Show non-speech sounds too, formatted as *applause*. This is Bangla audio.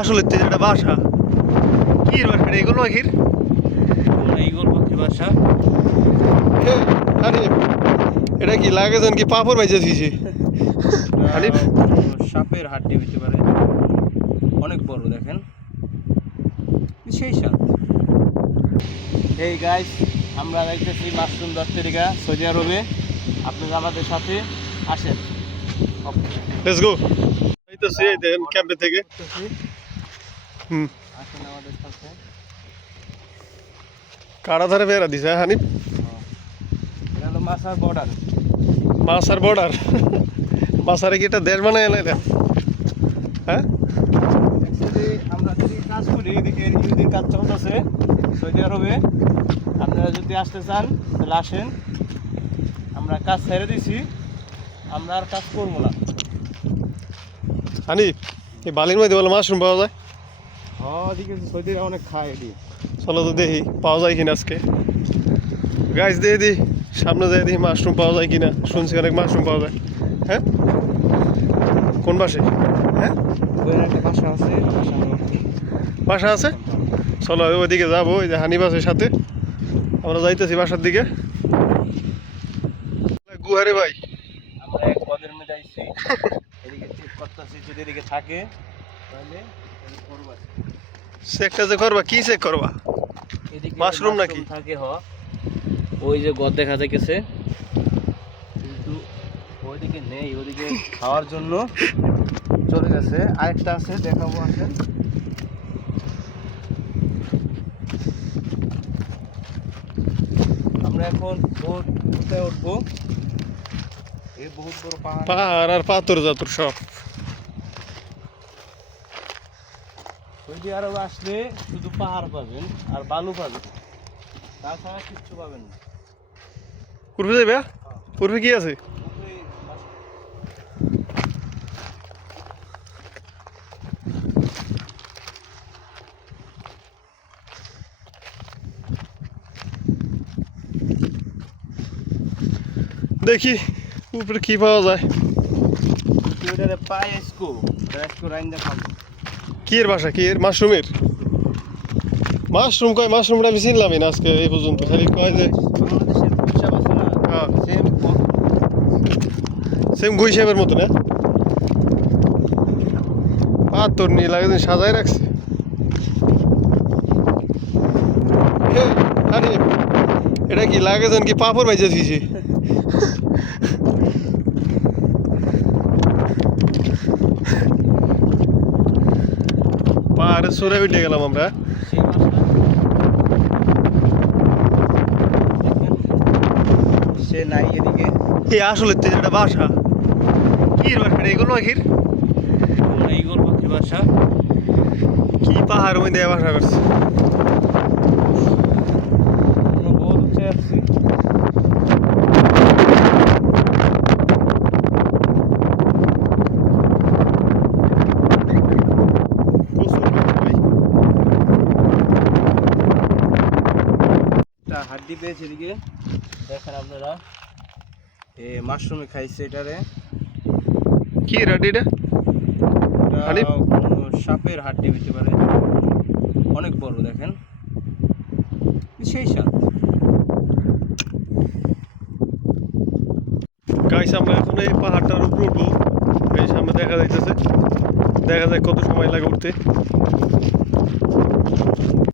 আসলে তো এটা বাসা কি বাসা এগুলো পাখির এইগুলো পাখির বাসা? আরে এটা কি লাগেছেন কি পাপড় বাইজে দিয়েছে হানিফ? সাপের হাড্ডি হইতে পারে। অনেক বড় দেখেন। সেই সাপ। এই গাইস আমরা যাইতেছি মাশরুম দত্তেরিকা সৌদি আরবে। আপনারা আমাদের সাথে আসেন। লেটস গো এই তো সে দেন ক্যাম্পে থেকে। হুম। আসেন আমাদের সাথে। কারা ধারে বেড়া দিছে হ্যাঁ, হানিফ? হলো মাসার বর্ডার মাসার বর্ডার মাসারে কি এটা দেশ বানায় এনে এটা হ্যাঁ? আমরা যদি কাজ করি এদিকে ইহুদির কাজ চলতেছে সৌদি আরবে। আপনারা যদি আসতে চান তাহলে আসেন। আমরা কাজ ছেড়ে দিছি। আমরা আর কাজ করব না। হানিফ এই বালির মধ্যে বলে মাশরুম পাওয়া যায়? অনেক খায় চলো তো দেখি পাওয়া যায় কিনা আজকে? গাছ দিয়ে দিই সামনে যাই দেখি মাশরুম পাওয়া যায় কিনা? শুনছি অনেক মাশরুম পাওয়া যায়। হ্যাঁ? কোন বাসে হ্যাঁ? বাসা আছে? চলো ওইদিকে যাব ওই যে হানি বাসের সাথে। আমরা যাইতেছি বাসার দিকে। গুহারে ভাই। আমরা এক পদের মধ্যে আইছি। এদিকে চেক করতেছি যদি এদিকে থাকে তাহলে যে করবা কি চেক করবা? মাশরুম নাকি? থাকে হ। ওই যে গদ দেখা যাইতেছে। কিন্তু ওইদিকে নেই ওদিকে খাওয়ার জন্য চলে গেছে। আরেকটা আছে দেখাবো আসেন আমরা এখন বোট উঠে উঠবো। এই বহুত বড় পাহাড়। পাহাড় আর পাথর জাতুর সব। সৌদি আরব আসলে শুধু পাহাড় পাবেন আর বালু পাবেন। তাছাড়া কিচ্ছু পাবেন না। পূর্বে যাবে পূর্বে কি আছে? দেখি উপরে কি পাওয়া যায়? পায়ে এসকো এসকো রাইন দেখাবো কি এর বাসা? কি এর মাশরুমের? মাশরুম কয়? মাশরুমটা আমি চিনলামই না আজকে এই পর্যন্ত। খালি কয় যে হ্যাঁ। সেম গুই সাহেবের মতো না? পাথর নিয়ে লাগে সাজায় রাখছে। আরে এটা কি লাগে যেন কি পাপড় বাইজে দিয়েছে? *laughs* সরে উঠে গেলাম আমরা। সে নাই এদিকে। এ আসলে তো এটা বাসা। কি এর বাসা? এগুলো পাখির আমরা পাখির বাসা? কি পাহাড় মধ্যে বাসা করছে আমরা বহুত উঠে আসছি প্রচুর পাখি ভাই। একটা পেয়েছে এদিকে। দেখেন আপনারা। এ মাশরুমে খাইছে এটারে। কি রাডি এটা? এটা হানিফ? কোনো সাপের হাড্ডি হইতে পারে। অনেক বড় দেখেন। সেই সাপ? গাইস আমরা এখন এই পাহাড়টার উপরে উঠবো। এই সামনে দেখা যাইতেছে। দেখা যায় কত সময় লাগে উঠতে।